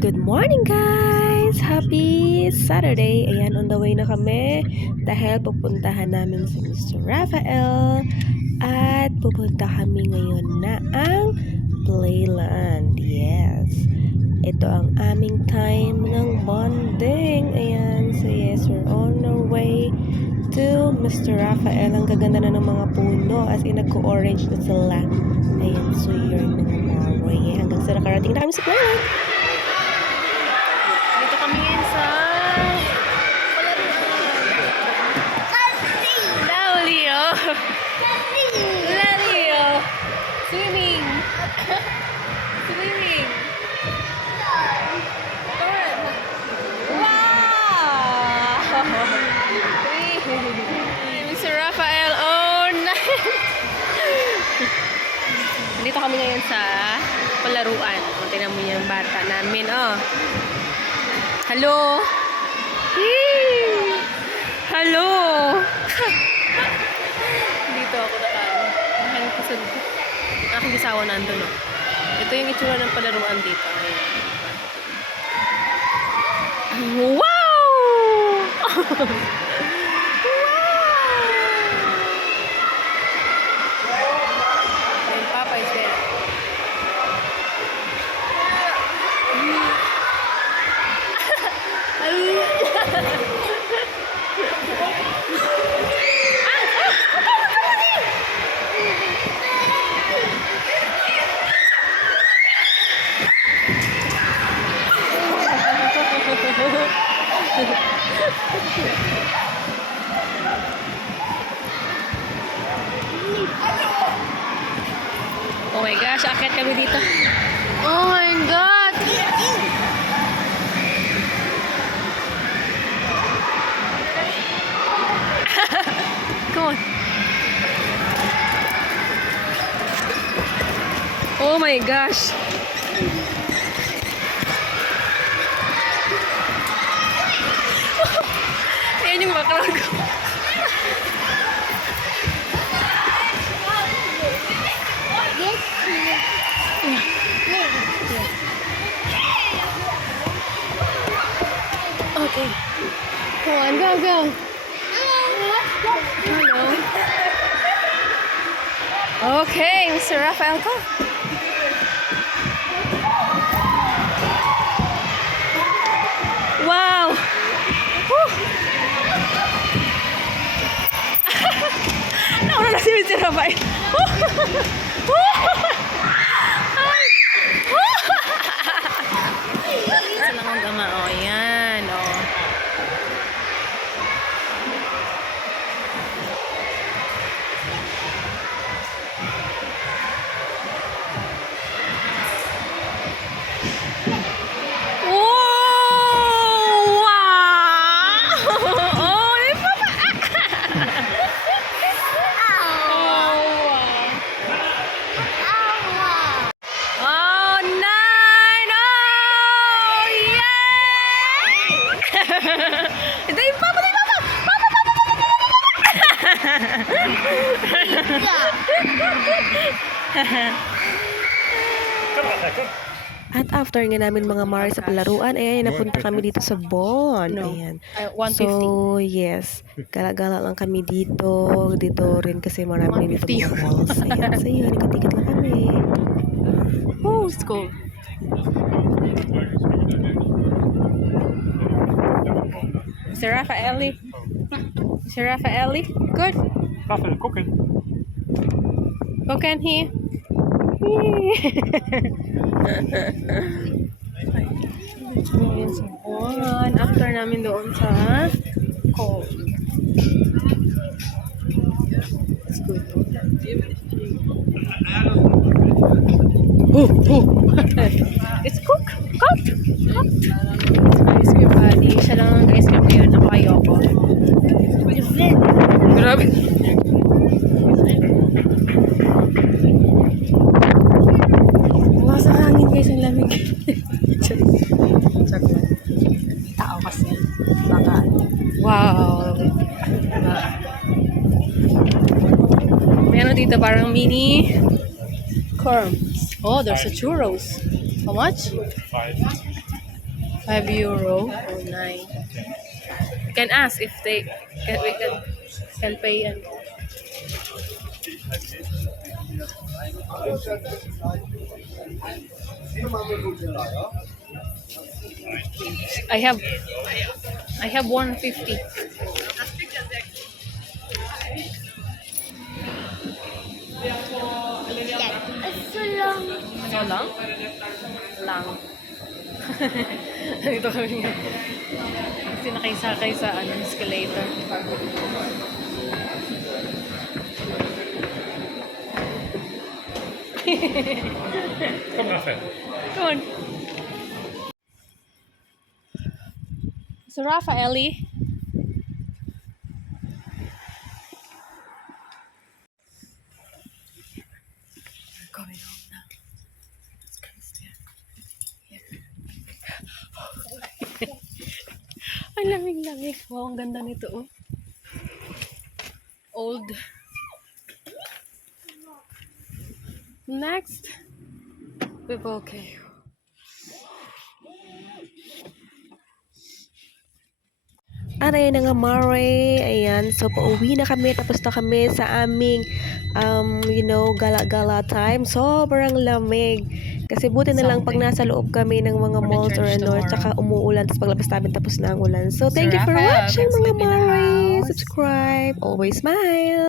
Good morning guys! Happy Saturday! Ayan, on the way na kami dahil pupuntahan namin si Mr. Rafael at pupunta kami ngayon na ang Playland. Yes! Ito ang aming time ng bonding. Ayan, so yes, we're on our way to Mr. Rafael. Ang gaganda na ng mga puno as in nagko-orange na sila. Ayan, so yun mga maroy. Hanggang sa nakarating na kami sa Playland. Dito kami ngayon sa Laulio. Laulio. Swimming. Swimming. Wow! Mr. Rafael, oh nice! Dito kami ngayon sa palaruan. Tingnan mo yung bata namin, oh. Hello? Hello? Dito ako nakahanap ko sa aking asawa nandun, oh. Ito yung itsura ng palaruan dito. Wow! Wow! And Papa is there. Oh my gosh, akit kami dito. Oh my God! Come on. Oh my gosh. Ayan yung background ko. Okay. Come on, go, go. Hello. Okay, Mr. Rafael, go. Wow. Nauna na si Mr. Rafael. Isa lang ang gama. O, yan. O. Ito yung Papa! At after nga namin mga Mari sa palaruan, ayan, napunta kami dito sa Bonn. Ayan. 150. So, yes. Gala-gala lang kami dito. Dito rin kasi marami dito mga malls. Ayan. So, yun. Ikat-ikat lang kami. Oh, it's cool. Mr. Rafaeli. Mr. Rafaeli. Good. Rafael, cooking. Cooking here. After namin doon sa Köln. It's good. It's cooked. Ice cream buddy. Siya lang ang ice cream ngayon. Ako ayoko. Grabe. Sa hangin guys, ang lamig. Tao kasi. Baka. Wow. May ano dito, parang mini corn. Oh, there's a churros. How much? 5. €5. Oh, nice. You can ask if we can pay and I have 150. So long. So lang? Lang. Ito kami nga. Sinakay-sakay sa escalator. Komm, Raphael. Come on. So, Raffaelli. We're going home now. Let's go stay here. Ay, lamig-lamig. Wow, ang ganda nito, oh. Old. Next, okay. Aray na nga, Mare. Ayan. So, pauwi na kami. Tapos na kami sa aming, gala-gala time. Sobrang lamig. Kasi buti na lang pag nasa loob kami ng mga malls or ano, tsaka umuulan. Tapos paglabas namin, tapos na ang ulan. So, thank you for watching, mga Mare. Subscribe. Always smile.